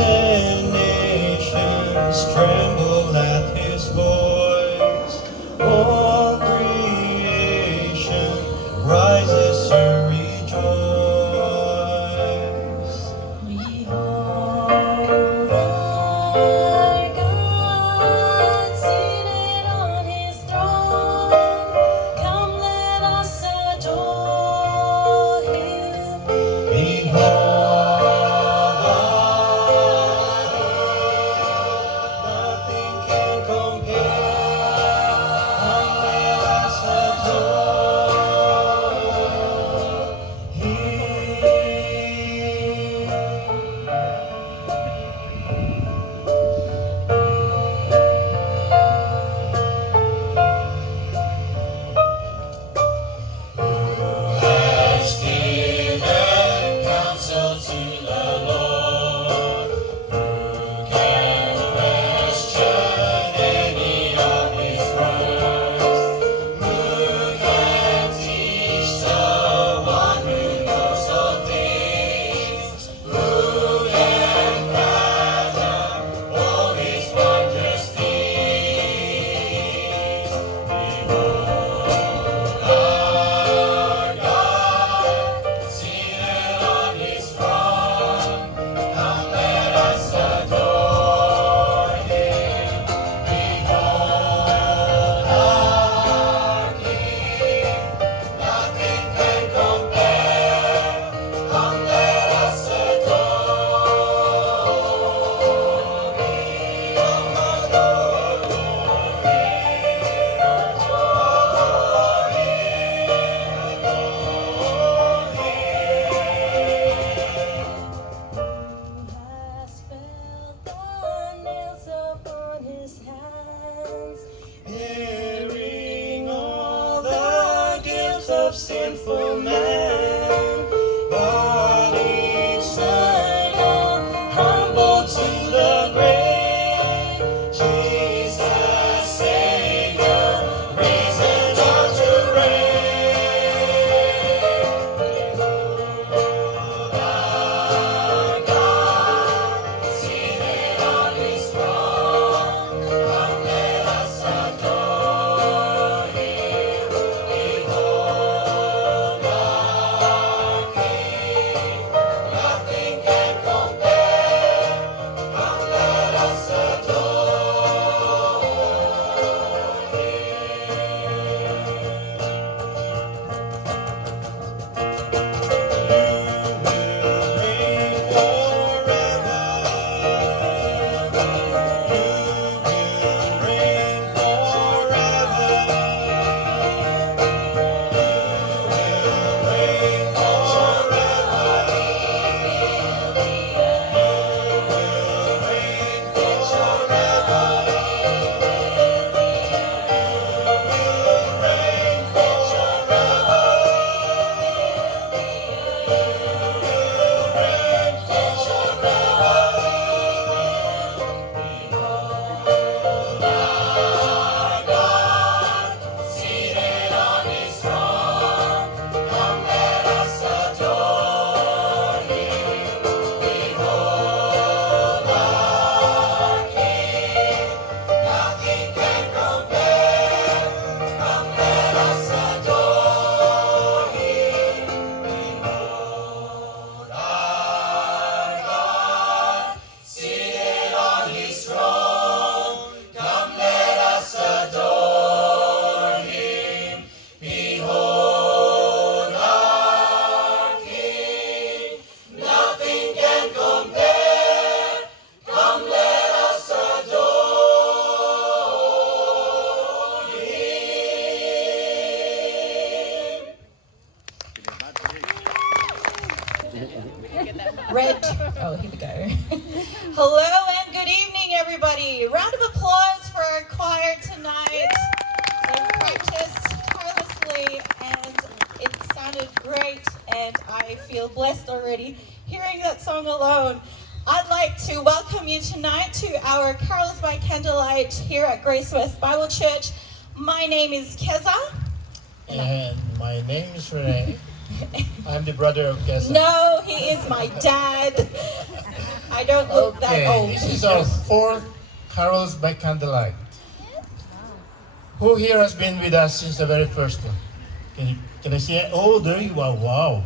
and nations tremble at his voice. All creation rises to rejoice. Behold our God seated on his throne. Come, let us adore him. Behold nothing can compare. Come, let us adore him. Has given counsel to the Lord. Who can question any of his words? Who can teach the one who knows all things? Who can fathom all his wondrous deeds? Behold our God, seated on his throne. Come, let us adore him. Behold our King, nothing can compare. Come, let us adore him. Come, adore Has felt the nails upon his hands. bearing all the guilt of sinful man, body silent, humble to the grave. Jesus, Savior, risen on to reign. Behold our God, seated on his throne. Come, let us adore him. Behold our King, nothing can compare. Come, let us adore seated on his throne. Come, let us adore him. Behold our King, nothing can compare. Come, let us adore him. Behold our God, seated on his throne. Come, let us adore him. Behold our King, nothing can compare. Come, let us adore him. Red. Oh, here we go. Hello and good evening, everybody. Round of applause for our choir tonight. They practiced tirelessly and it sounded great, and I feel blessed already hearing that song alone. I'd like to welcome you tonight to our Carols by Candlelight here at Grace West Bible Church. My name is Keza. And my name is Renee. I'm the brother of Kesa. No, he is my dad. I don't look that Okay, old. this is our fourth Carols by Candlelight. Who here has been with us since the very first one? Can I see it? Oh, there you are. Wow.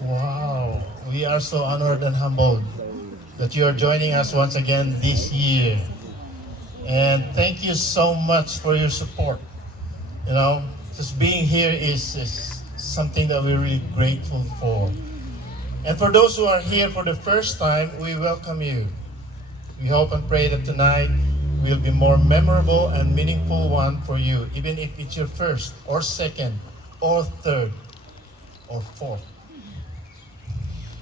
Wow. We are so honored and humbled that you are joining us once again this year. And thank you so much for your support. You know, just being here is something that we're really grateful for. And for those who are here for the first time, we welcome you. We hope and pray that tonight will be more memorable and meaningful one for you, even if it's your first or second or third or fourth.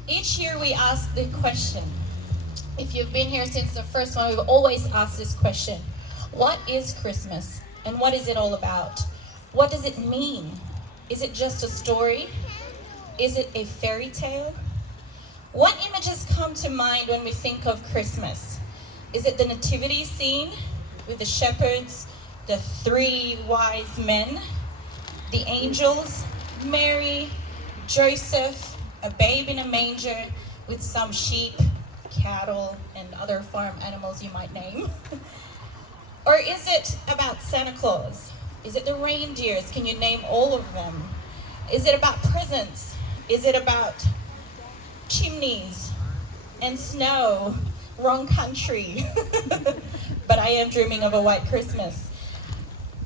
Each year we ask the question. If you've been here since the first one, we've always asked this question. What is Christmas? And what is it all about? What does it mean? Is it just a story? Is it a fairy tale? What images come to mind when we think of Christmas? Is it the nativity scene with the shepherds, the three wise men, the angels, Mary, Joseph, a babe in a manger with some sheep, cattle, and other farm animals you might name? Or is it about Santa Claus? Is it the reindeers? Can you name all of them? Is it about presents? Is it about chimneys and snow? Wrong country. But I am dreaming of a white Christmas.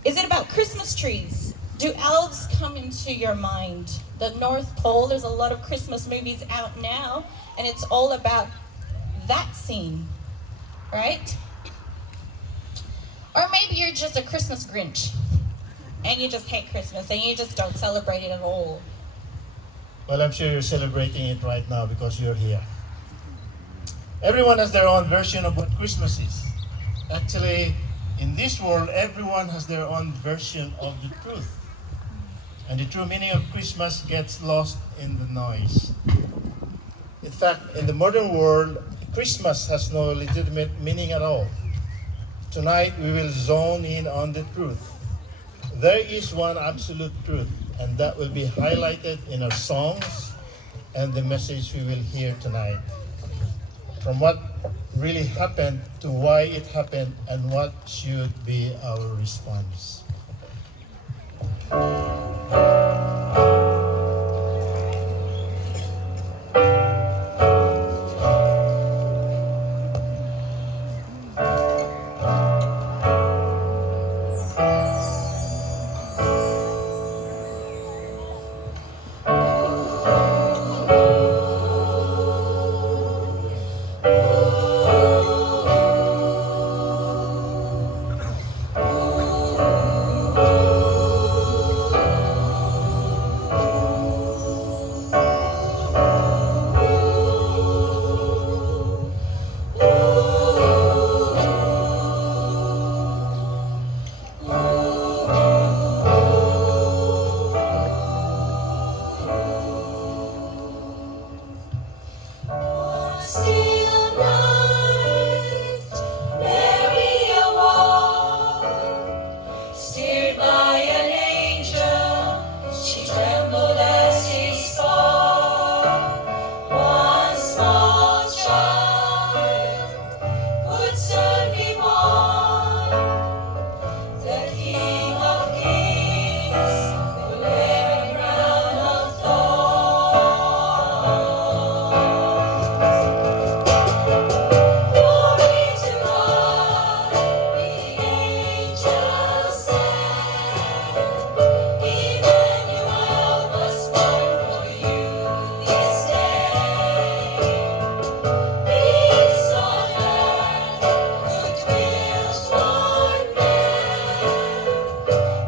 Is it about Christmas trees? Do elves come into your mind? The North Pole, there's a lot of Christmas movies out now, and it's all about that scene, right? Or maybe you're just a Christmas Grinch, and you just hate Christmas, and you just don't celebrate it at all. Well, I'm sure you're celebrating it right now because you're here. Everyone has their own version of what Christmas is. Actually, in this world, everyone has their own version of the truth. And the true meaning of Christmas gets lost in the noise. In fact, in the modern world, Christmas has no legitimate meaning at all. Tonight, we will zone in on the truth. There is one absolute truth, and that will be highlighted in our songs and the message we will hear tonight. From what really happened to why it happened and what should be our response. Still night, Mary awoke, steered by an angel. She trembled as he spoke. One small child would soon be born. The King of Kings will wear a crown of thorns. Glory to God, the angels sang. Emmanuel was born for you this day. Peace on earth, goodwill toward men.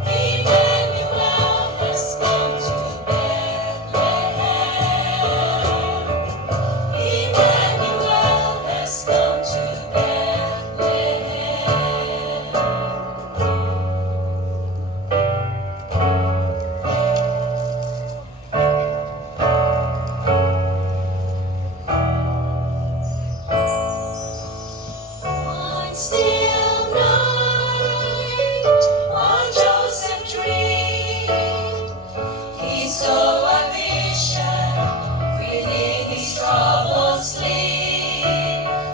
Emmanuel has come to Bethlehem. Emmanuel has come to Bethlehem. One still night, while Joseph dreamed, he saw a vision within his troubled sleep.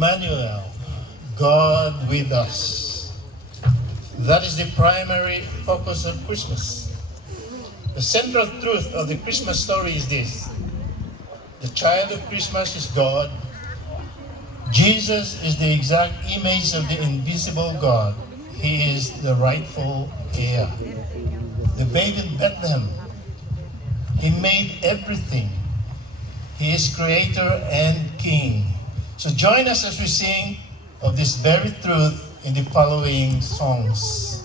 Emmanuel, God with us. That is the primary focus of Christmas. The central truth of the Christmas story is this: the child of Christmas is God. Jesus is the exact image of the invisible God. He is the rightful heir. The babe in Bethlehem, He made everything. He is creator and king. So join us as we sing of this very truth in the following songs.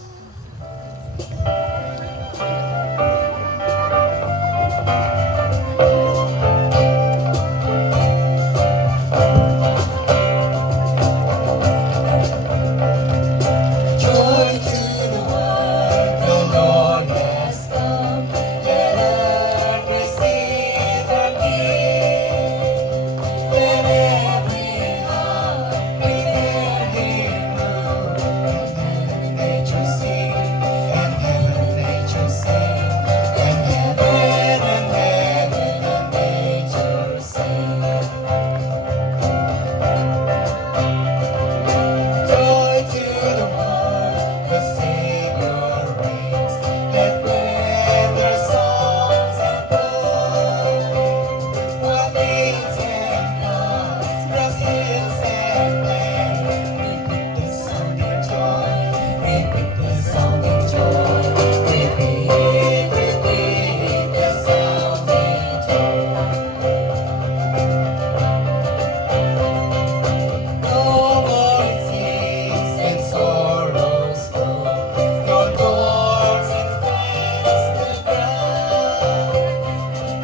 Joy to the world, the Lord has come. Let earth receive her gift. Let every heart prepare Him room. And heaven and nature sing, and heaven and nature sing, and heaven and nature sing. Joy to the world, the Savior reigns. Let breathe their songs above. While fields and floods, grass hills and plains, repeat the song in joy. Repeat the song in joy. Repeat the sound in joy. No more tears and sorrows flow. No doors and fence the ground.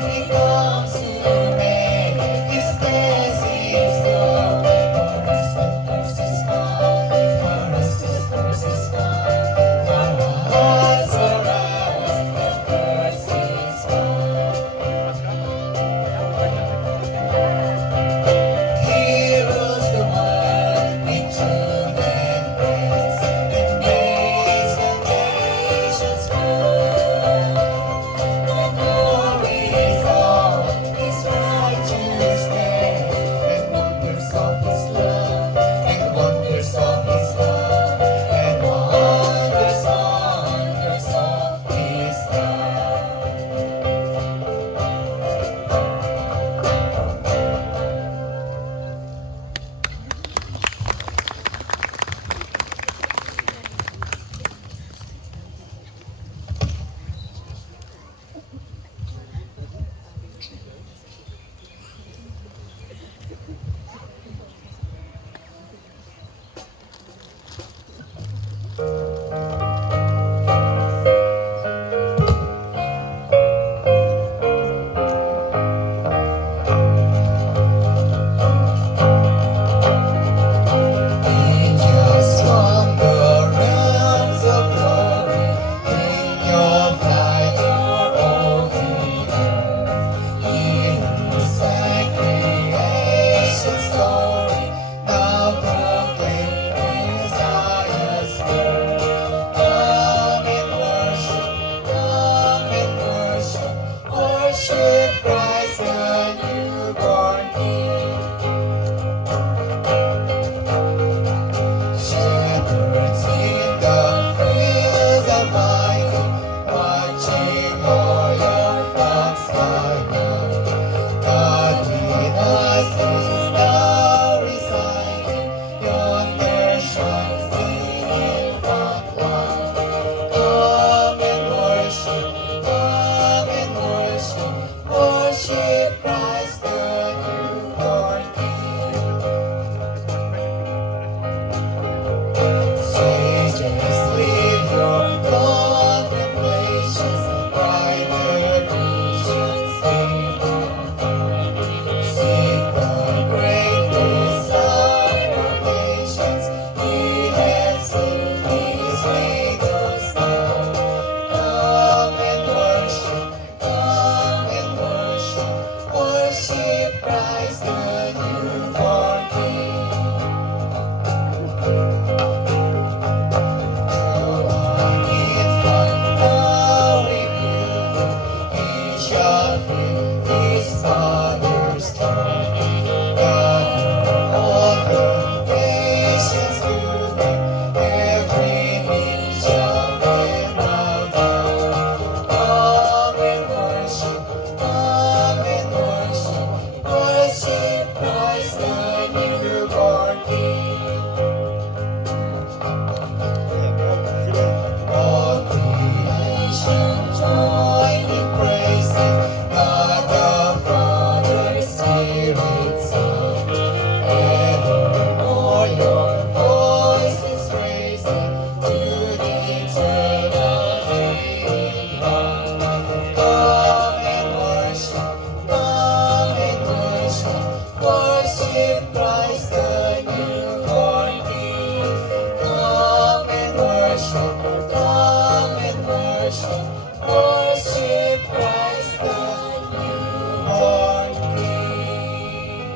He comes to make His blessings flow. For us the curse is gone. For us the curse is gone. For us the curse is gone. He rules the world with truth and grace, and makes the nations good. The glory is all His righteousness, and wonders of His love, and wonders of His love, and wonders of His love. Angels from the realms of glory, in your flight o'er the earth. He who sang creation's story, now proclaim Messiah's birth. Come and worship, worship Christ the newborn King. Shepherds in the fields abiding, watching o'er your flocks by night. God with us is now residing, yonder shines the infant light. Come and worship, worship Christ the newborn King. Sages, leave your contemplations, brighter visions seek the great desire of nations. He has seen His windows now. Come and worship Christ the newborn King. He shall fill His Father's throne. Gather all the come and worship, worship Christ the newborn King.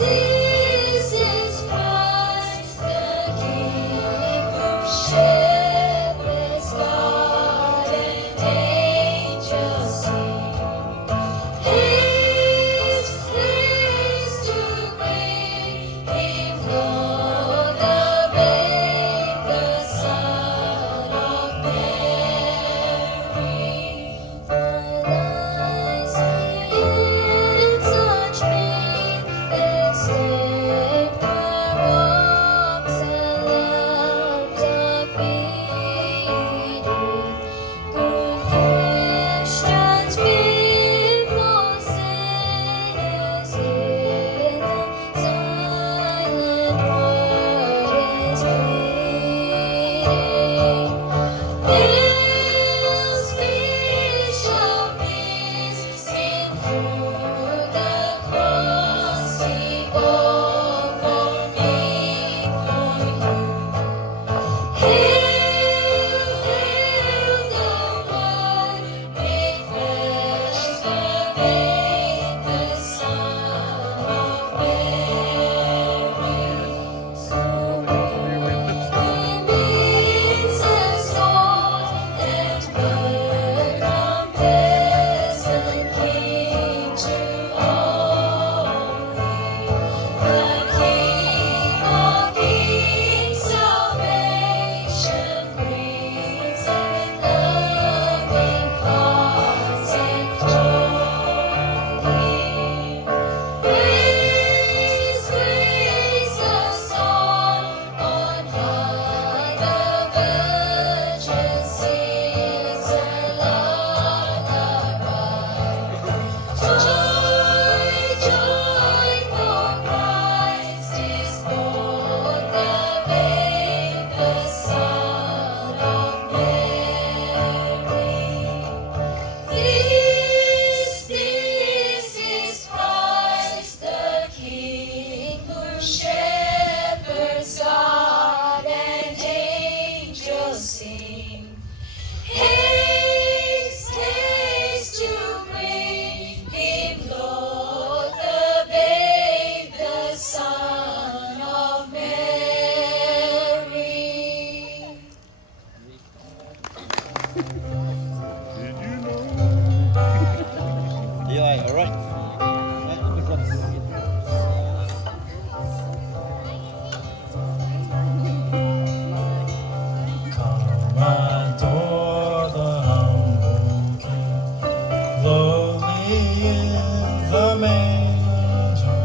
This is Christ the King, shepherds guard and angels sing. Haste, haste to bring Him Lord, the babe, the Son of Mary. When I see in such pain, they step by rocks and lambs are feeding. Good Christians, people sinners in the silent word is pleading. This fish of peace seen through the cross He bore for me, for you. Hail, hail the Word made flesh, the babe, the Son of Mary. So He meets us all and bird from pleasant King to all. The King of Kings, salvation brings, and loving hearts enjoy Him. Praise the song on high, the Virgin sings a lullaby. Joy, joy, for Christ is born, the babe, the Son of Mary. This is Christ the King, whom shepherds guard and angels sing. Haste, haste to bring Him, Lord, the babe, the Son of Mary. Eli, all right. Come adore the humble King, lowly in the manger.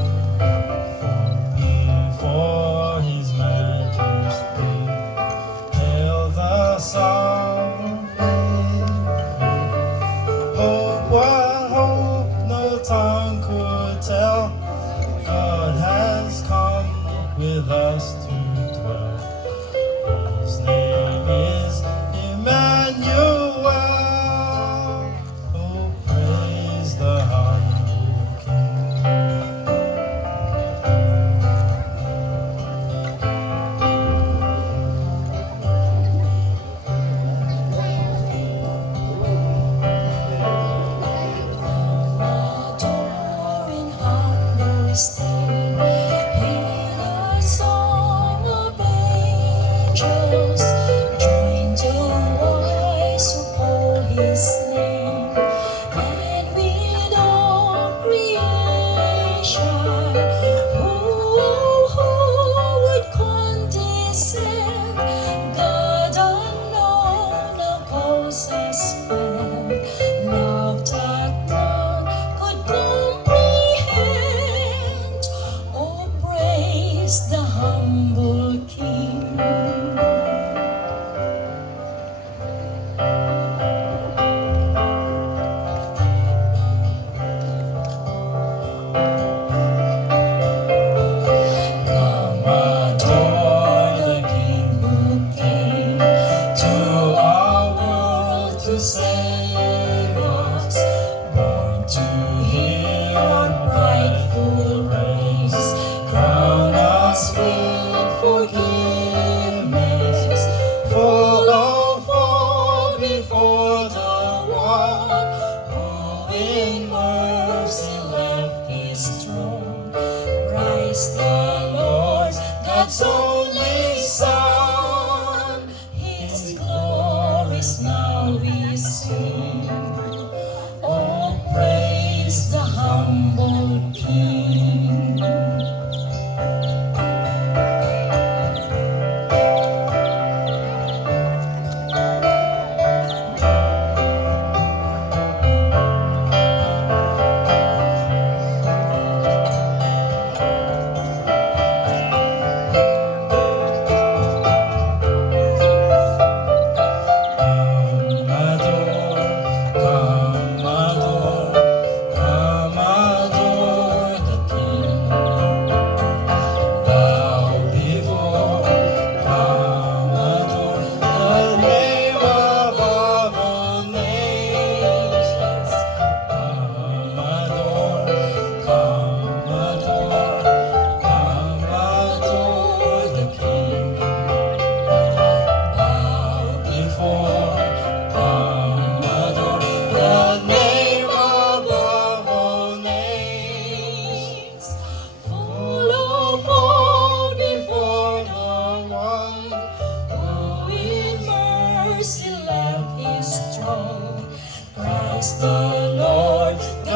For before His majesty, hail the sovereign babe. Hope, what hope no tongue could tell, God has come with us to dwell. His name is Emmanuel. Oh, praise the humble King.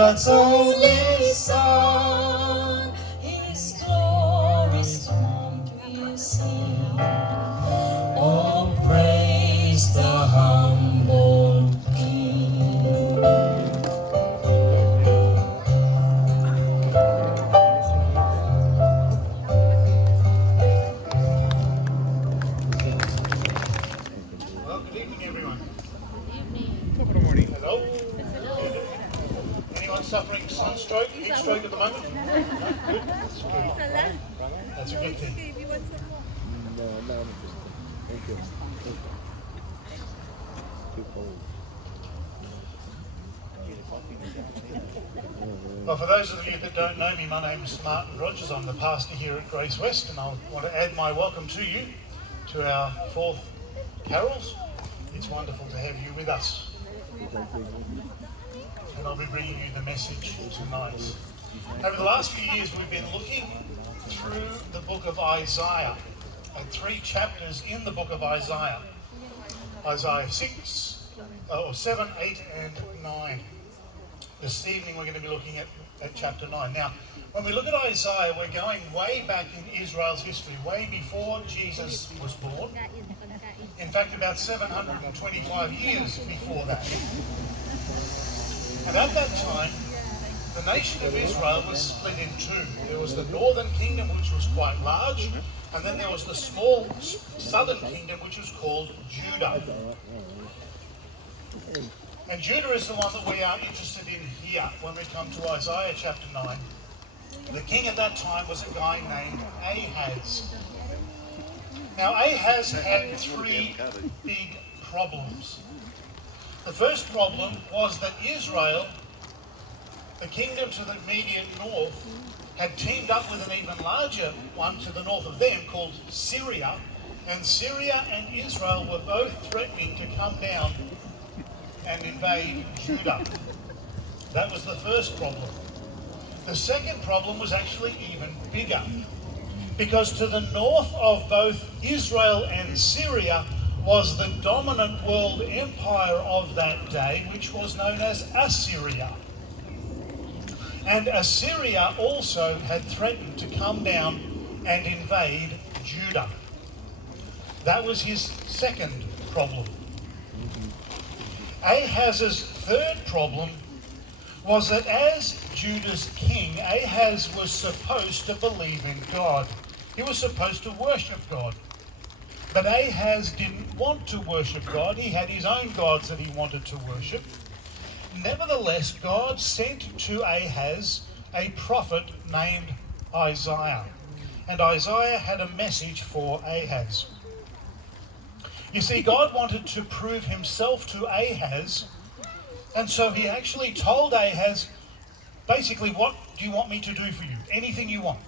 God's only Son, His glorious command we sing. Oh, praise the humble King. Well, good evening, everyone. Top of the morning. Hello. Anyone suffering sunstroke, heat stroke at the moment? No? Good. That's good. That's a good thing. No, no, thank you. Too cold. Well, for those of you that don't know me, my name is Martin Rogers. I'm the pastor here at Grace West, and I want to add my welcome to you to our fourth carols. It's wonderful to have you with us. And I'll be bringing you the message tonight. Over the last few years, we've been looking through the book of Isaiah, and 3 chapters in the book of Isaiah. Isaiah 7, 8, and 9. This evening we're going to be looking at chapter 9. Now, when we look at Isaiah, we're going way back in Israel's history, way before Jesus was born. In fact, about 725 years before that. And at that time, the nation of Israel was split in two. There was the northern kingdom, which was quite large, and then there was the small southern kingdom, which was called Judah. And Judah is the one that we are interested in here when we come to Isaiah chapter 9. The king at that time was a guy named Ahaz. Now, Ahaz had 3 big problems. The first problem was that Israel, the kingdom to the immediate north, had teamed up with an even larger one to the north of them called Syria, and Syria and Israel were both threatening to come down and invade Judah. That was the first problem. The second problem was actually even bigger, because to the north of both Israel and Syria was the dominant world empire of that day, which was known as Assyria. And Assyria also had threatened to come down and invade Judah. That was his second problem. Ahaz's third problem was that as Judah's king, Ahaz was supposed to believe in God. He was supposed to worship God. But Ahaz didn't want to worship God. He had his own gods that he wanted to worship. Nevertheless, God sent to Ahaz a prophet named Isaiah. And Isaiah had a message for Ahaz. You see, God wanted to prove himself to Ahaz, and so he actually told Ahaz, basically, what do you want me to do for you? Anything you want.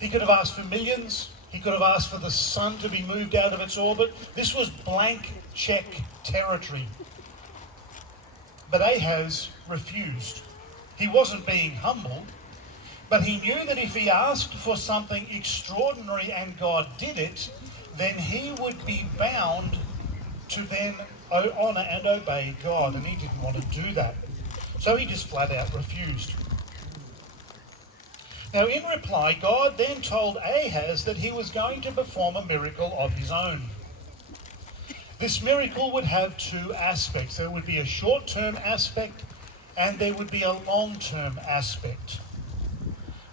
He could have asked for millions. He could have asked for the sun to be moved out of its orbit. This was blank check territory. But Ahaz refused. He wasn't being humble, but he knew that if he asked for something extraordinary and God did it, then he would be bound to then honour and obey God, and he didn't want to do that. So he just flat out refused. Now, in reply, God then told Ahaz that he was going to perform a miracle of his own. This miracle would have 2 aspects. There would be a short-term aspect and there would be a long-term aspect.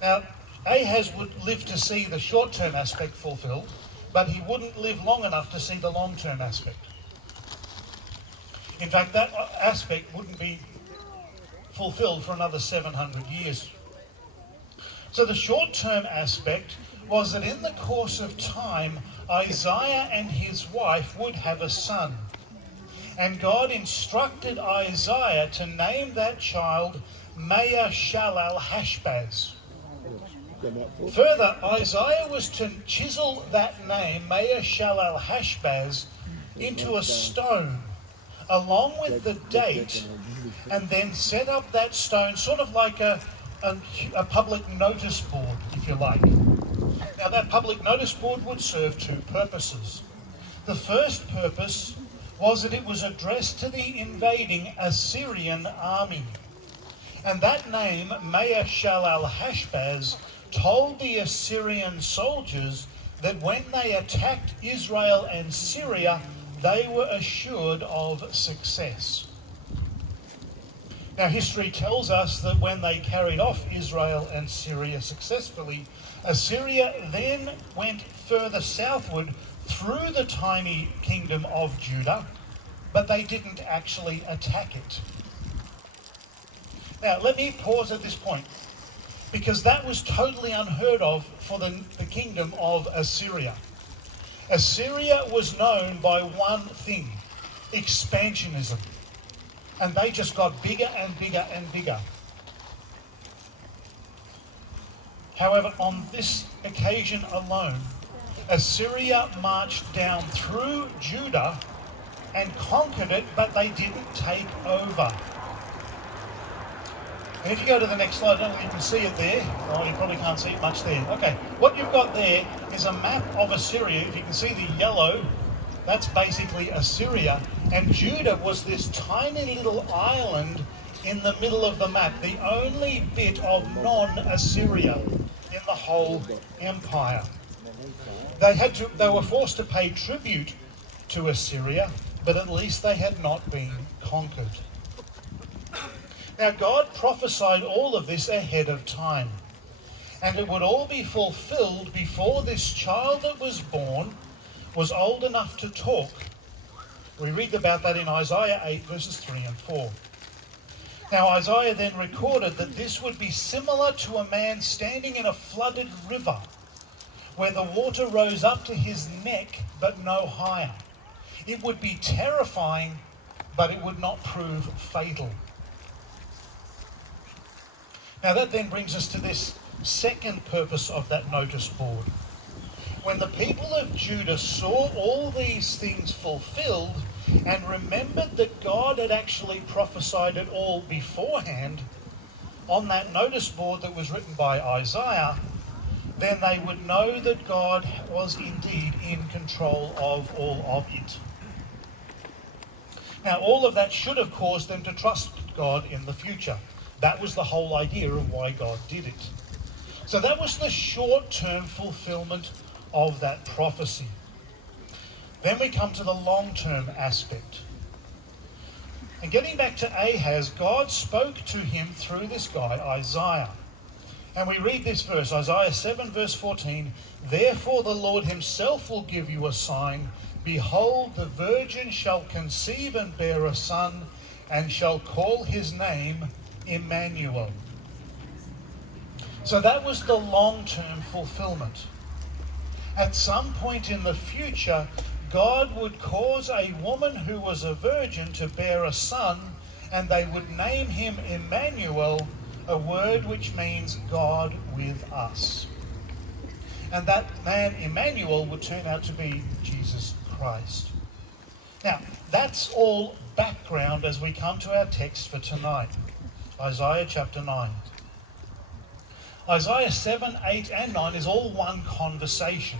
Now, Ahaz would live to see the short-term aspect fulfilled, but he wouldn't live long enough to see the long-term aspect. In fact, that aspect wouldn't be fulfilled for another 700 years. So the short-term aspect was that in the course of time, Isaiah and his wife would have a son. And God instructed Isaiah to name that child Maher-Shalal-Hashbaz. Further, Isaiah was to chisel that name, Maher-Shalal-Hashbaz, into a stone, along with the date, and then set up that stone sort of like a public notice board, if you like. Now, that public notice board would serve 2 purposes. The first purpose was that it was addressed to the invading Assyrian army. And that name, Maher-shalal-Hashbaz, told the Assyrian soldiers that when they attacked Israel and Syria, they were assured of success. Now, history tells us that when they carried off Israel and Syria successfully, Assyria then went further southward through the tiny kingdom of Judah, but they didn't actually attack it. Now, let me pause at this point, because that was totally unheard of for the kingdom of Assyria. Assyria was known by one thing: expansionism. And they just got bigger and bigger and bigger. However, on this occasion alone, Assyria marched down through Judah and conquered it, but they didn't take over. And if you go to the next slide, I don't know if you can see it there. Oh, you probably can't see it much there. Okay, what you've got there is a map of Assyria. If you can see the yellow, that's basically Assyria. And Judah was this tiny little island in the middle of the map, the only bit of non-Assyria in the whole empire. They were forced to pay tribute to Assyria, but at least they had not been conquered. Now, God prophesied all of this ahead of time, and it would all be fulfilled before this child that was born was old enough to talk. We read about that in Isaiah 8, verses 3 and 4. Now, Isaiah then recorded that this would be similar to a man standing in a flooded river, where the water rose up to his neck, but no higher. It would be terrifying, but it would not prove fatal. Now, that then brings us to this second purpose of that notice board. When the people of Judah saw all these things fulfilled and remembered that God had actually prophesied it all beforehand on that notice board that was written by Isaiah, then they would know that God was indeed in control of all of it. Now, all of that should have caused them to trust God in the future. That was the whole idea of why God did it. So that was the short-term fulfillment of that prophecy. Then we come to the long-term aspect. And getting back to Ahaz, God spoke to him through this guy, Isaiah. And we read this verse, Isaiah 7, verse 14, "Therefore the Lord himself will give you a sign. Behold, the virgin shall conceive and bear a son, and shall call his name Emmanuel." So that was the long-term fulfillment. At some point in the future, God would cause a woman who was a virgin to bear a son, and they would name him Emmanuel, a word which means God with us. And that man Emmanuel would turn out to be Jesus Christ. Now, that's all background as we come to our text for tonight, Isaiah chapter 9. Isaiah 7, 8 and 9 is all one conversation.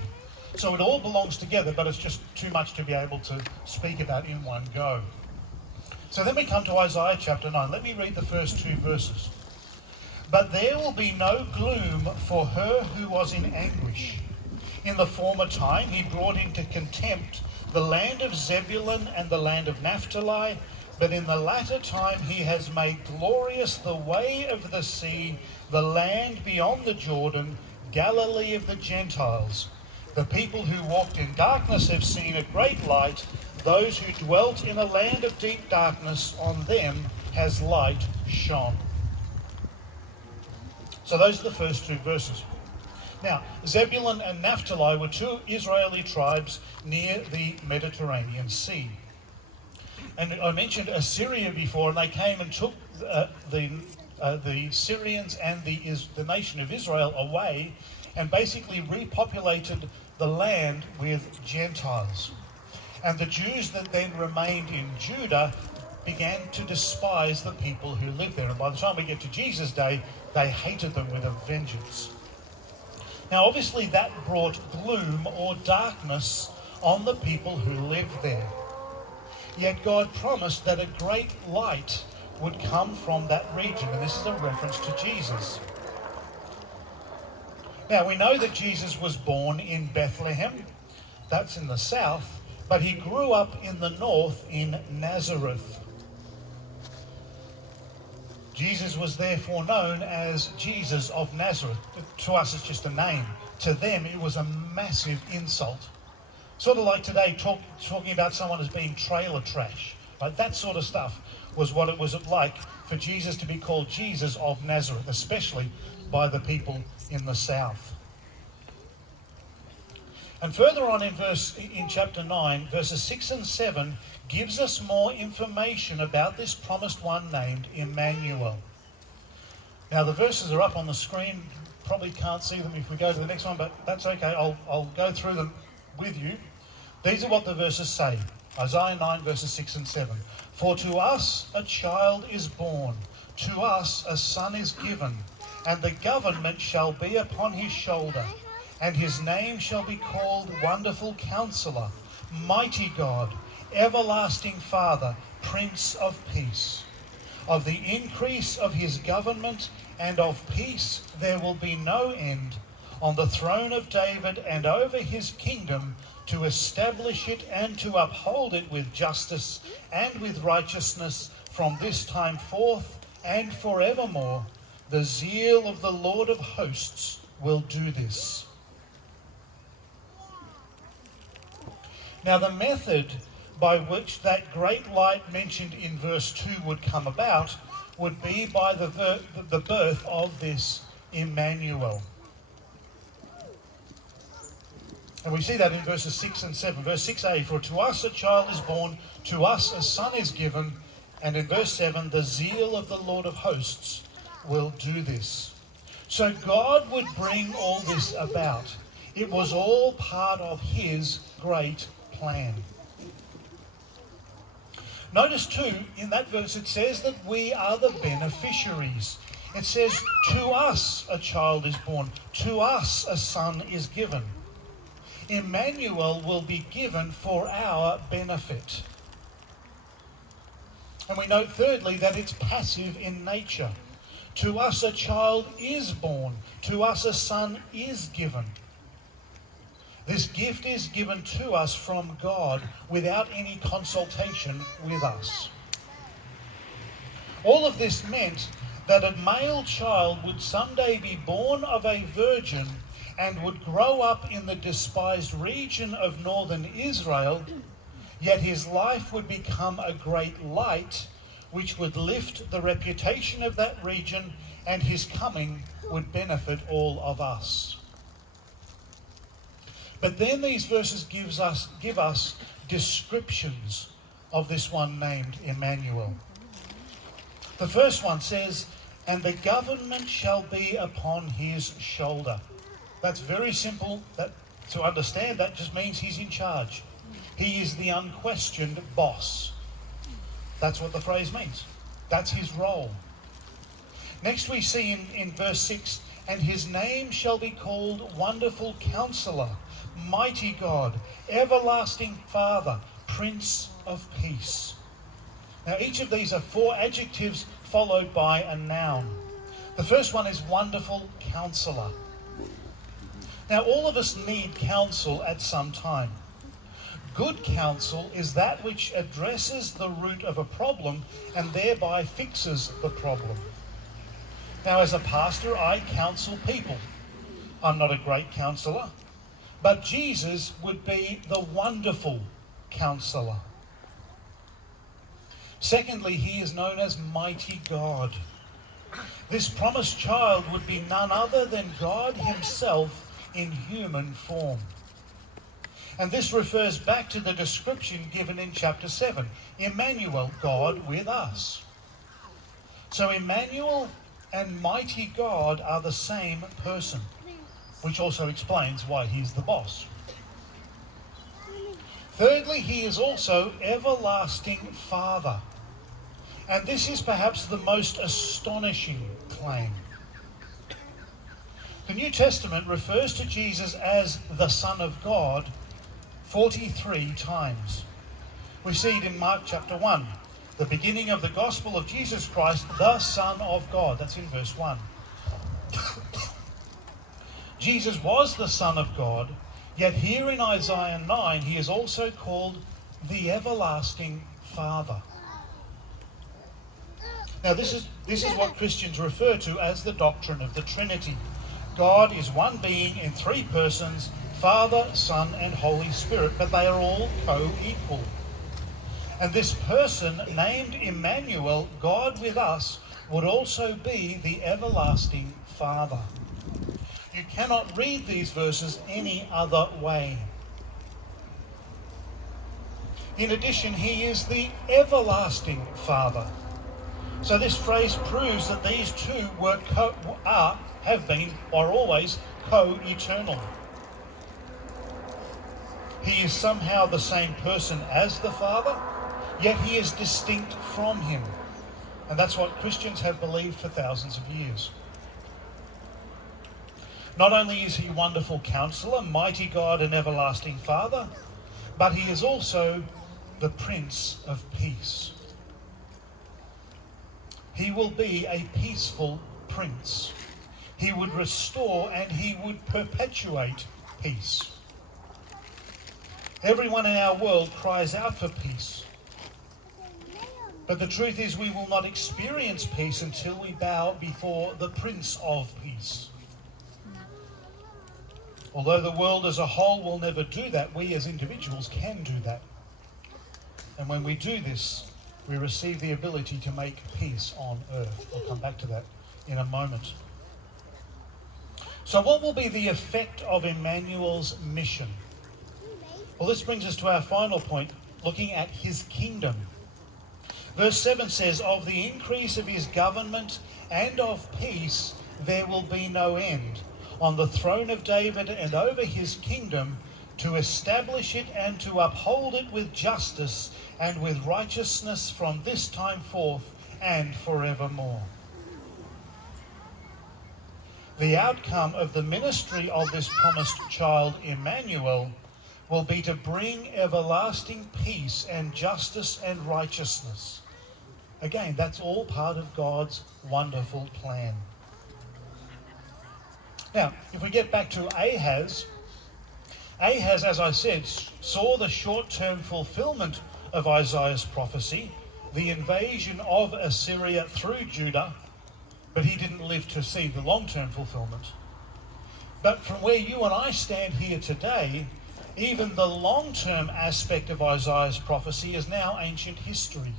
So it all belongs together, but it's just too much to be able to speak about in one go. So then we come to Isaiah chapter 9. Let me read the first two verses. "But there will be no gloom for her who was in anguish. In the former time he brought into contempt the land of Zebulun and the land of Naphtali, but in the latter time he has made glorious the way of the sea, the land beyond the Jordan, Galilee of the Gentiles. The people who walked in darkness have seen a great light. Those who dwelt in a land of deep darkness, on them has light shone." So those are the first two verses. Now, Zebulun and Naphtali were two Israeli tribes near the Mediterranean Sea. And I mentioned Assyria before, and they came and took the Syrians and the nation of Israel away and basically repopulated the land with Gentiles. And the Jews that then remained in Judah began to despise the people who lived there. And by the time we get to Jesus' day, they hated them with a vengeance. Now, obviously, that brought gloom or darkness on the people who lived there. Yet God promised that a great light would come from that region, and this is a reference to Jesus. Now, we know that Jesus was born in Bethlehem, that's in the south, but he grew up in the north in Nazareth. Jesus was therefore known as Jesus of Nazareth. To us, it's just a name. To them, it was a massive insult. Sort of like today, talking about someone as being trailer trash. Right? That sort of stuff was what it was like for Jesus to be called Jesus of Nazareth, especially by the people in the south. And further on in chapter 9, verses 6 and 7, gives us more information about this promised one named Emmanuel. Now the verses are up on the screen. Probably can't see them if we go to the next one, but that's okay. I'll go through them with you. These are what the verses say. Isaiah 9 verses 6 and 7. For to us a child is born, to us a son is given, and the government shall be upon his shoulder, and his name shall be called Wonderful Counselor, Mighty God, Everlasting Father, Prince of Peace. Of the increase of his government and of peace there will be no end, on the throne of David and over his kingdom, to establish it and to uphold it with justice and with righteousness from this time forth and forevermore. The zeal of the Lord of hosts will do this. Now the method by which that great light mentioned in verse 2 would come about would be by the birth of this Emmanuel. And we see that in verses 6 and 7. Verse 6a, for to us a child is born, to us a son is given. And in verse 7, the zeal of the Lord of hosts will do this. So God would bring all this about. It was all part of his great plan. Notice too, in that verse it says that we are the beneficiaries. It says, to us a child is born, to us a son is given. Emmanuel will be given for our benefit. And we note thirdly that it's passive in nature. To us a child is born, to us a son is given. This gift is given to us from God without any consultation with us. All of this meant that a male child would someday be born of a virgin and would grow up in the despised region of northern Israel, yet his life would become a great light which would lift the reputation of that region, and his coming would benefit all of us. But then these verses give us descriptions of this one named Emmanuel. The first one says, and the government shall be upon his shoulder. That's very simple to understand. That just means he's in charge. He is the unquestioned boss. That's what the phrase means. That's his role. Next we see in verse 6, and his name shall be called Wonderful Counselor, Mighty God, Everlasting Father, Prince of Peace. Now each of these are 4 adjectives followed by a noun. The first one is Wonderful Counselor. Now all of us need counsel at some time. Good counsel is that which addresses the root of a problem and thereby fixes the problem. Now as a pastor, I counsel people. I'm not a great counselor, but Jesus would be the wonderful counselor. Secondly, he is known as Mighty God. This promised child would be none other than God himself in human form. And this refers back to the description given in chapter 7. Emmanuel, God with us. So Emmanuel and Mighty God are the same person, which also explains why he's the boss. Thirdly, he is also Everlasting Father. And this is perhaps the most astonishing claim. The New Testament refers to Jesus as the Son of God 43 times. We see it in Mark chapter 1. The beginning of the gospel of Jesus Christ, the Son of God. That's in verse 1. Jesus was the Son of God, yet here in Isaiah 9, he is also called the everlasting Father. Now this is what Christians refer to as the doctrine of the Trinity. God is one being in three persons, Father, Son, and Holy Spirit, but they are all co-equal. And this person, named Emmanuel, God with us, would also be the everlasting Father. You cannot read these verses any other way. In addition, he is the everlasting Father. So this phrase proves that these two have been, or always, co-eternal. He is somehow the same person as the Father, yet he is distinct from him. And that's what Christians have believed for thousands of years. Not only is he wonderful counselor, mighty God and everlasting Father, but he is also the Prince of Peace. He will be a peaceful prince. He would restore and he would perpetuate peace. Everyone in our world cries out for peace. But the truth is we will not experience peace until we bow before the Prince of Peace. Although the world as a whole will never do that, we as individuals can do that. And when we do this, we receive the ability to make peace on earth. We'll come back to that in a moment. So what will be the effect of Emmanuel's mission? Well, this brings us to our final point, looking at his kingdom. Verse 7 says, "Of the increase of his government and of peace there will be no end, on the throne of David and over his kingdom, to establish it and to uphold it with justice and with righteousness from this time forth and forevermore." The outcome of the ministry of this promised child, Emmanuel, will be to bring everlasting peace and justice and righteousness. Again, that's all part of God's wonderful plan. Now, if we get back to Ahaz, as I said, saw the short-term fulfillment of Isaiah's prophecy, the invasion of Assyria through Judah, but he didn't live to see the long-term fulfillment. But from where you and I stand here today, even the long-term aspect of Isaiah's prophecy is now ancient history.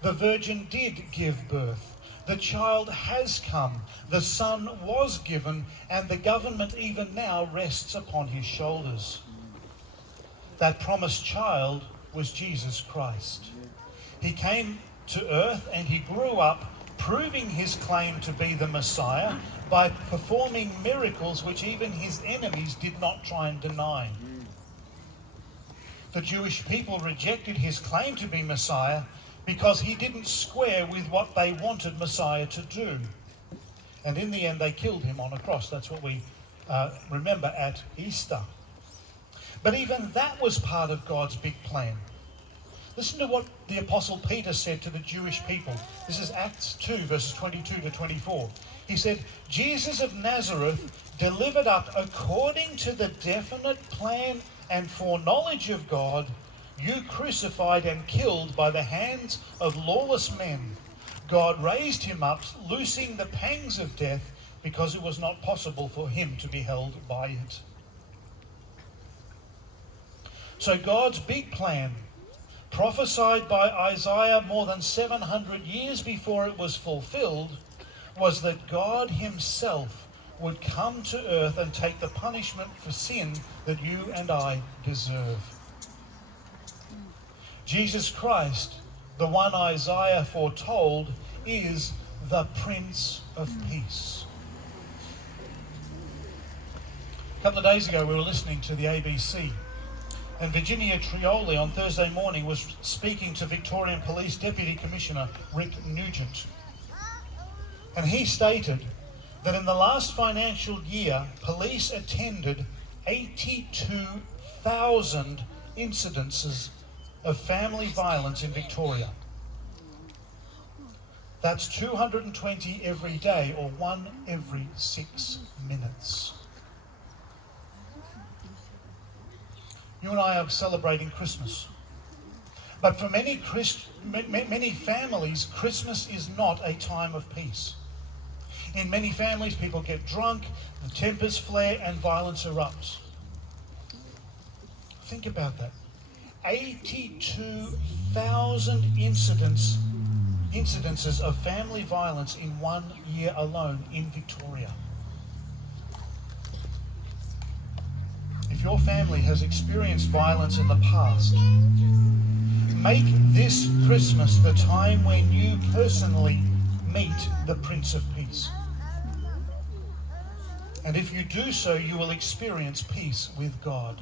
The virgin did give birth. The child has come. The son was given, and the government even now rests upon his shoulders. That promised child was Jesus Christ. He came to earth and he grew up, proving his claim to be the Messiah by performing miracles which even his enemies did not try and deny. The Jewish people rejected his claim to be Messiah because he didn't square with what they wanted Messiah to do. And in the end, they killed him on a cross. That's what we remember at Easter. But even that was part of God's big plan. Listen to what the Apostle Peter said to the Jewish people. This is Acts 2, verses 22 to 24. He said, "Jesus of Nazareth, delivered up according to the definite plan and foreknowledge of God, you crucified and killed by the hands of lawless men. God raised him up, loosing the pangs of death, because it was not possible for him to be held by it." So God's big plan, prophesied by Isaiah more than 700 years before it was fulfilled, was that God himself would come to earth and take the punishment for sin that you and I deserve. Jesus Christ, the one Isaiah foretold, is the Prince of Peace. A couple of days ago we were listening to the ABC, and Virginia Trioli on Thursday morning was speaking to Victorian Police Deputy Commissioner Rick Nugent. And he stated that in the last financial year, police attended 82,000 incidences of family violence in Victoria. That's 220 every day, or one every 6 minutes. You and I are celebrating Christmas. But for many families, Christmas is not a time of peace. In many families, people get drunk, the tempers flare, and violence erupts. Think about that. 82,000 incidences of family violence in 1 year alone in Victoria. If your family has experienced violence in the past, make this Christmas the time when you personally meet the Prince of Peace. And if you do so, you will experience peace with God.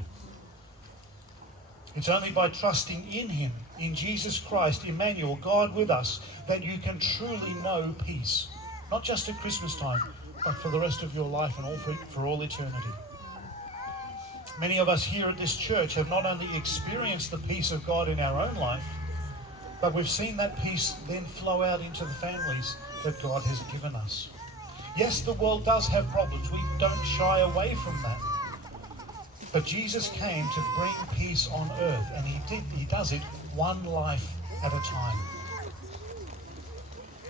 It's only by trusting in Him, in Jesus Christ, Emmanuel, God with us, that you can truly know peace. Not just at Christmas time, but for the rest of your life and for all eternity. Many of us here at this church have not only experienced the peace of God in our own life, but we've seen that peace then flow out into the families that God has given us. Yes, the world does have problems. We don't shy away from that. But Jesus came to bring peace on earth, and He does it one life at a time.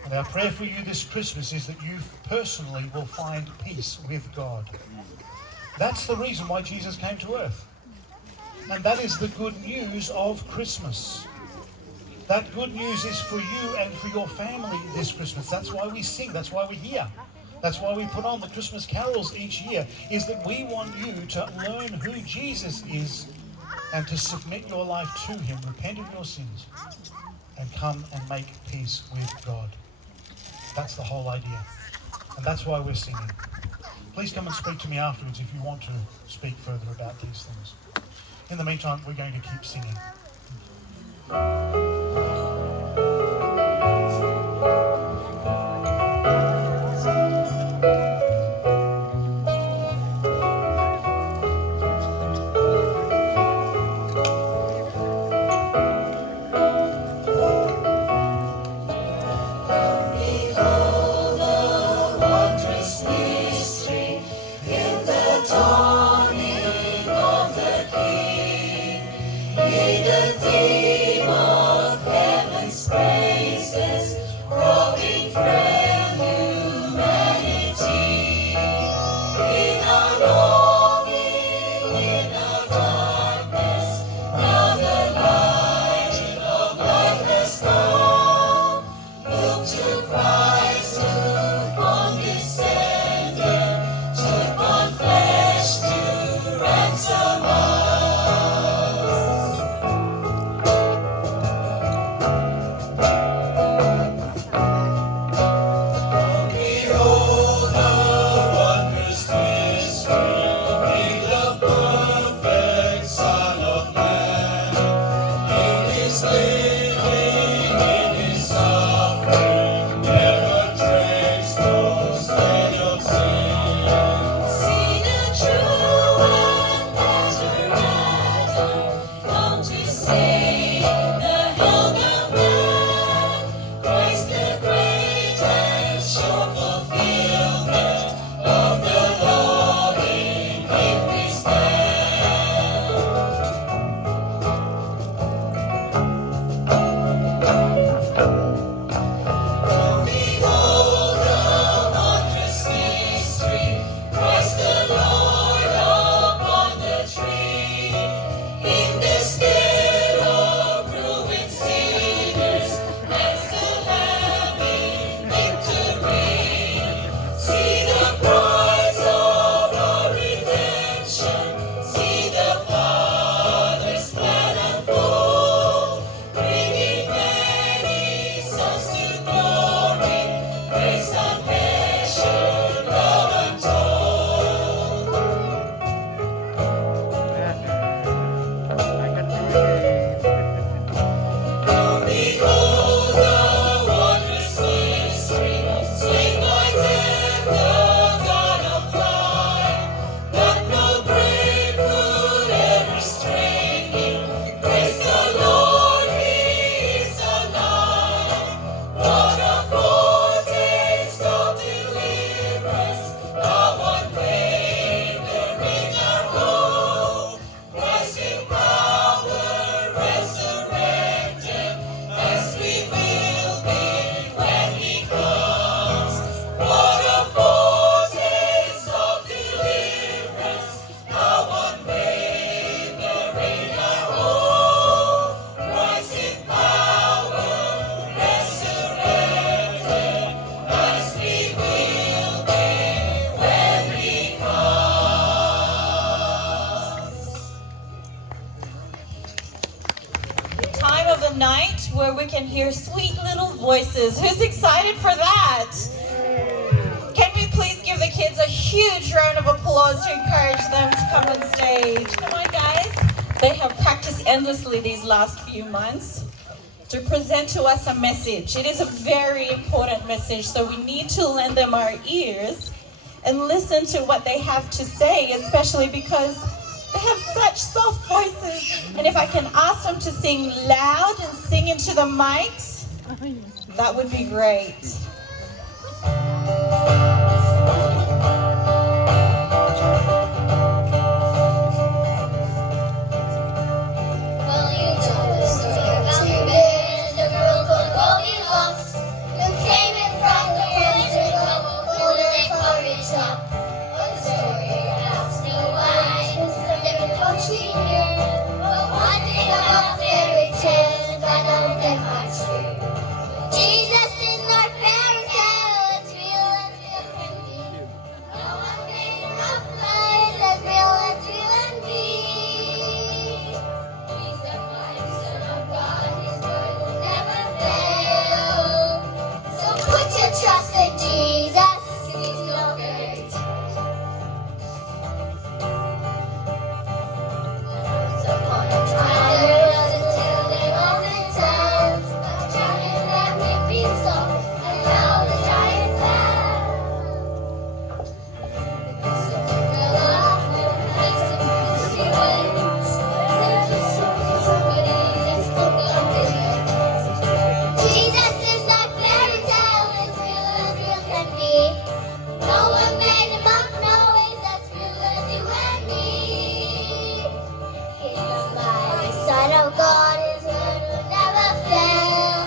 And our prayer for you this Christmas is that you personally will find peace with God. That's the reason why Jesus came to earth. And that is the good news of Christmas. That good news is for you and for your family this Christmas. That's why we sing. That's why we're here. That's why we put on the Christmas carols each year, is that we want you to learn who Jesus is and to submit your life to Him, repent of your sins, and come and make peace with God. That's the whole idea. And that's why we're singing. Please come and speak to me afterwards if you want to speak further about these things. In the meantime, we're going to keep singing. tonight where we can hear sweet little voices. Who's excited for that? Can we please give the kids a huge round of applause to encourage them to come on stage? Come on, guys. They have practiced endlessly these last few months to present to us a message. It is a very important message, so we need to lend them our ears and listen to what they have to say, especially because they have such soft voices. And if I can ask them to sing loud and sing into the mics, that would be great. Well, you told the story about the bear, the girl called Goldilocks, who came in from the woods to go to the porridge shop. But the story about Snow White is different from she knew. But one thing about fairy tales I know them are true. Jesus is not fairy tale, it's real as real can be. No one made him up, it's as real can be. He's the mighty Son of God, His word will never fail. So put your trust in Jesus, He's no fairy tale. Once upon a time there was a tale they often tells, a giant that made beanstalk, and how the giant fell. Jesus is not fairy tale, it's real as real can be. No one made him up, no, he's as real as you and me. He's the mighty Son of God, his word will never fail.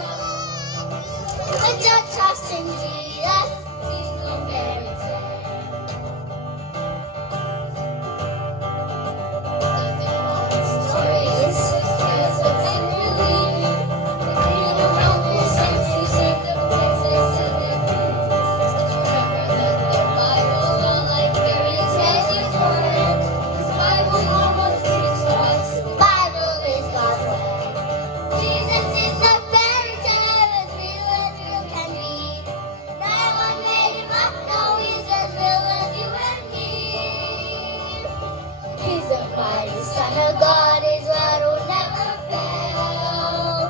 Put your trust in Jesus, he's no fairy tale. Nothing more than stories, tales of make-believe. The kingdom of the saints who serve the princess and their queens. Remember that their Bibles are like fairy tales you find. This Bible almost teaches us the Bible is God's word. Jesus is the fairy tale, as real can be. No one made him up, no, he's as real as you and me. He's the mighty Son of God, his word will never fail.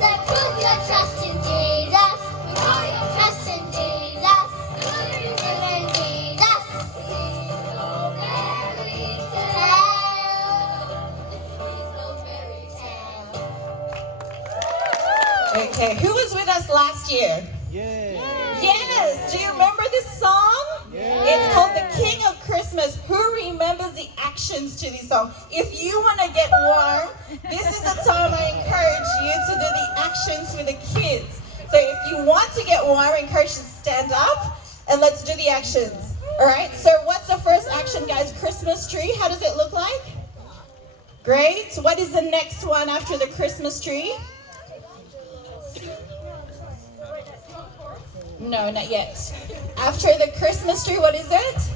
So put your trust in Jesus, put all your trust in Jesus, believe in Jesus. He's no fairy tale. He's no fairy tale. Okay, who was with us last year? Yay! Yes, do you remember this song? It's called The King of Christmas. Who remembers the actions to this song? If you want to get warm, this is the time I encourage you to do the actions with the kids. So if you want to get warm, I encourage you to stand up and let's do the actions. All right, so what's the first action, guys? Christmas tree, how does it look like? Great. What is the next one after the Christmas tree? No, not yet. After the Christmas tree, what is it?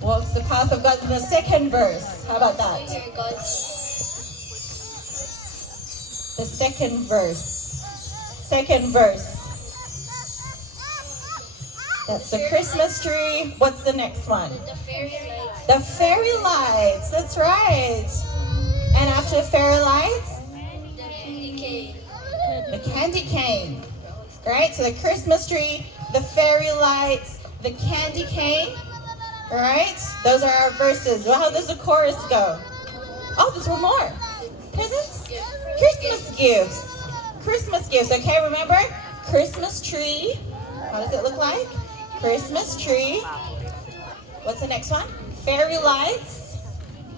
Walks the path of God in the second verse. How about that? Here it goes. The second verse. Second verse. That's the Christmas tree. What's the next one? The fairy lights. The fairy lights. That's right. And after the fairy lights, The candy cane. the candy cane. Right? So the Christmas tree, the fairy lights, the candy cane. All right? Those are our verses. Well, how does the chorus go? Oh, there's one more. Presents? Christmas gifts. Christmas gifts. Okay, remember? Christmas tree. How does it look like? Christmas tree. What's the next one? Fairy lights.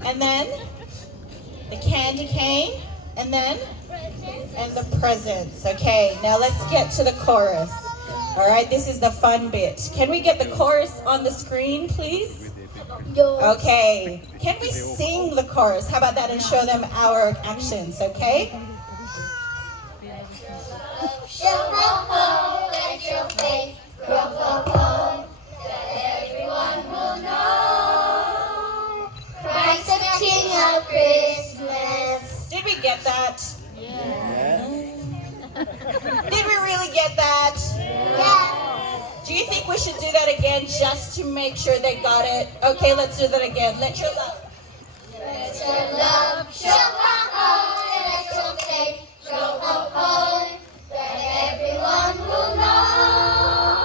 And then the candy cane. And then and the presents. Okay, now let's get to the chorus. All right, this is the fun bit. Can we get the chorus on the screen, please? Okay. Can we sing the chorus? How about that and show them our actions, okay? Shall grow, let your faith grow, that everyone will know Christ the King of Christmas. Did we get that? Did we really get that? Do you think we should do that again just to make sure they got it? Okay, let's do that again. Let your love. Let your love show up, let your faith show up, that everyone will know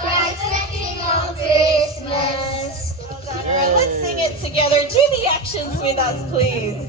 Christ the King on Christmas. All right, let's sing it together. Do the actions with us, please.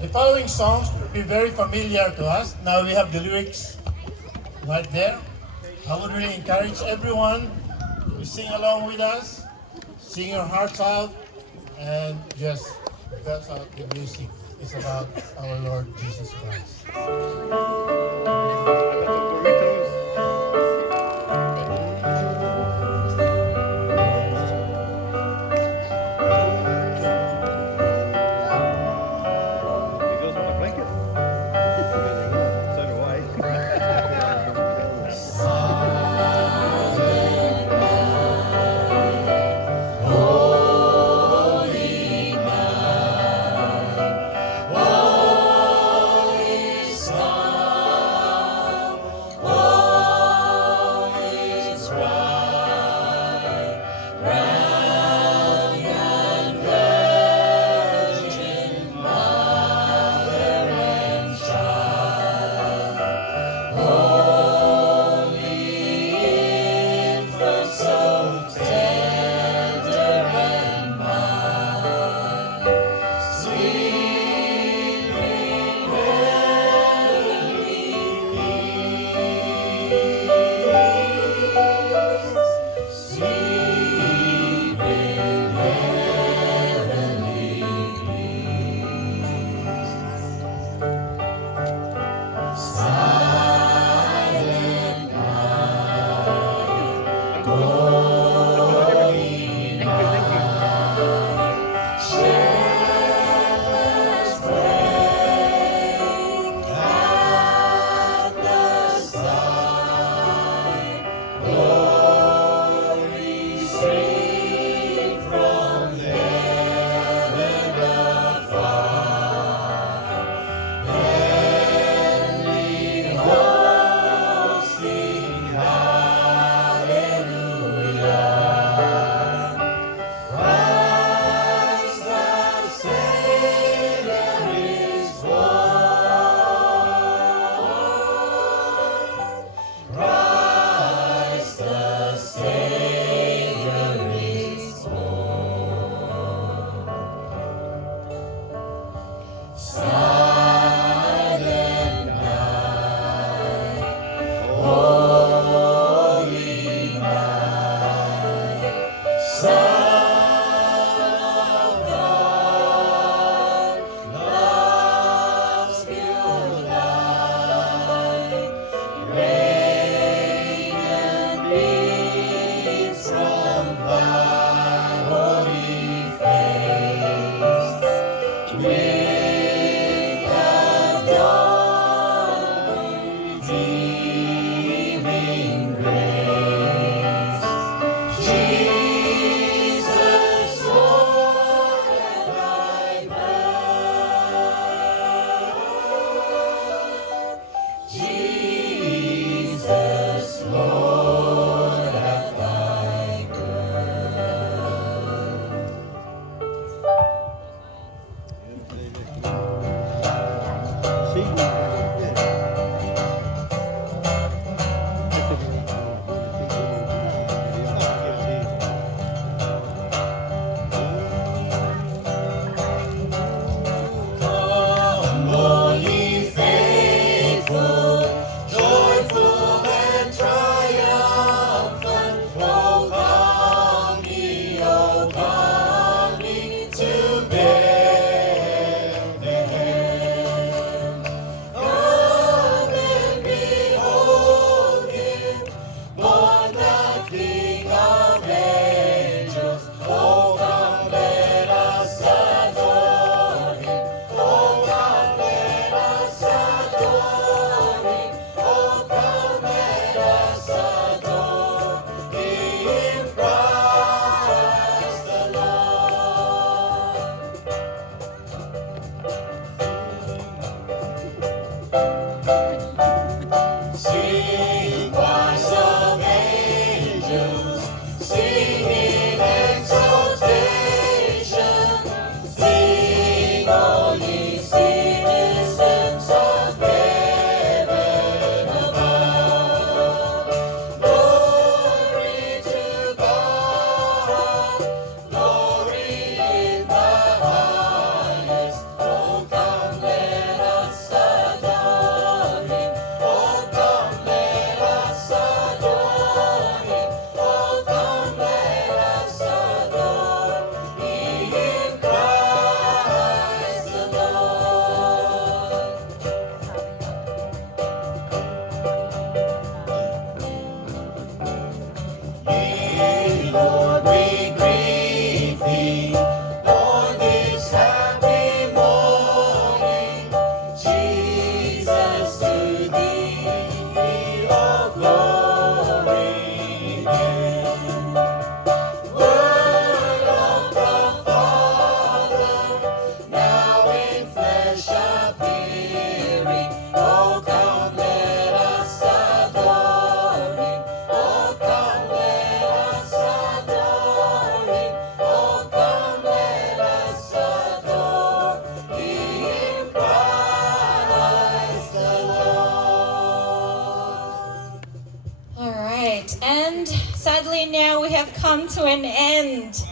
The following songs will be very familiar to us. Now we have the lyrics right there. I would really encourage everyone to sing along with us, sing your hearts out, and just belt out the music. It's about our Lord Jesus Christ. He goes with a blanket. So do I. Holy Son. sadly now we have come to an end.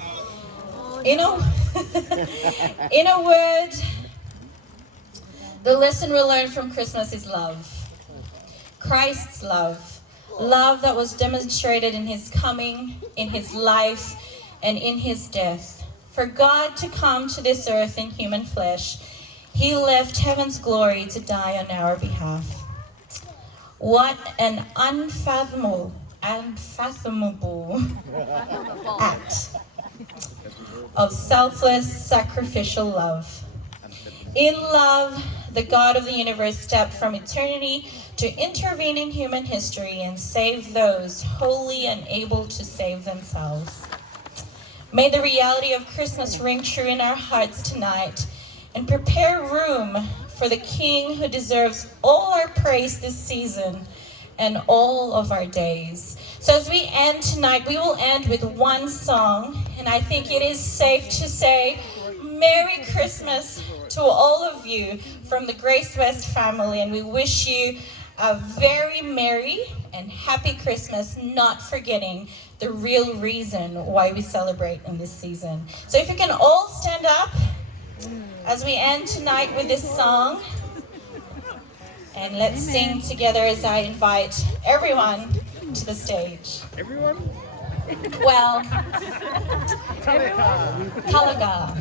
In a word, the lesson we learn from Christmas is love. Christ's love. Love that was demonstrated in his coming, in his life, and in his death. For God to come to this earth in human flesh, he left heaven's glory to die on our behalf. What an unfathomable act of selfless, sacrificial love. In love, the God of the universe stepped from eternity to intervene in human history and save those wholly unable to save themselves. May the reality of Christmas ring true in our hearts tonight and prepare room for the King who deserves all our praise this season and all of our days. So as we end tonight, we will end with one song, and I think it is safe to say Merry Christmas to all of you from the Grace West family, and we wish you a very merry and happy Christmas, not forgetting the real reason why we celebrate in this season. So if you can all stand up as we end tonight with this song, and let's sing together as I invite everyone to the stage. Everyone? Well, talaga.